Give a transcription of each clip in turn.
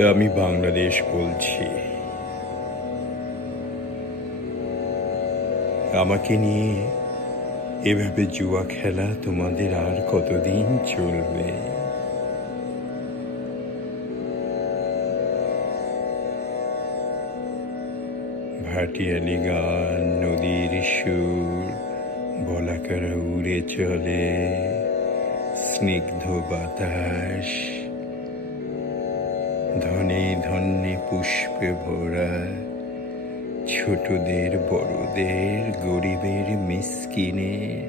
আমি বাংলাদেশ বলছি। আমাকে নিয়ে এভাবে জুয়া খেলা তোমাদের আর কতদিন চলবে? ভাটিয়ালি গান, নদীর সুর, বলাকারা উড়ে চলে, স্নিগ্ধ বাতাস, ধনে ধন্যে পুষ্পে ভরা, ছোটদের বড়দের, গরিবের মিসকিনে,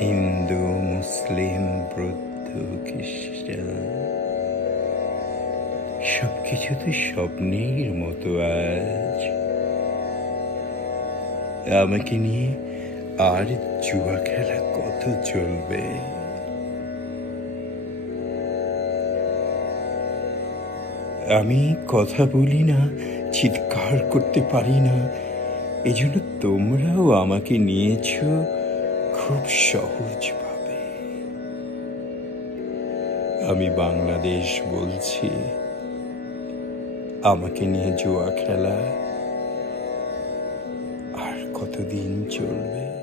হিন্দু মুসলিম বৌদ্ধ খ্রিস্টান, সবকিছু তো স্বপ্নের মতো আজ। আমাকে নিয়ে আর জুয়া খেলা কত চলবে? আমি কথা বলি না, চিৎকার করতে পারি না, এজন্য তোমরাও আমাকে নিয়েছ খুব সহজভাবে। আমি বাংলাদেশ বলছি। আমাকে নিয়ে জুয়া খেলা আর কতদিন চলবে?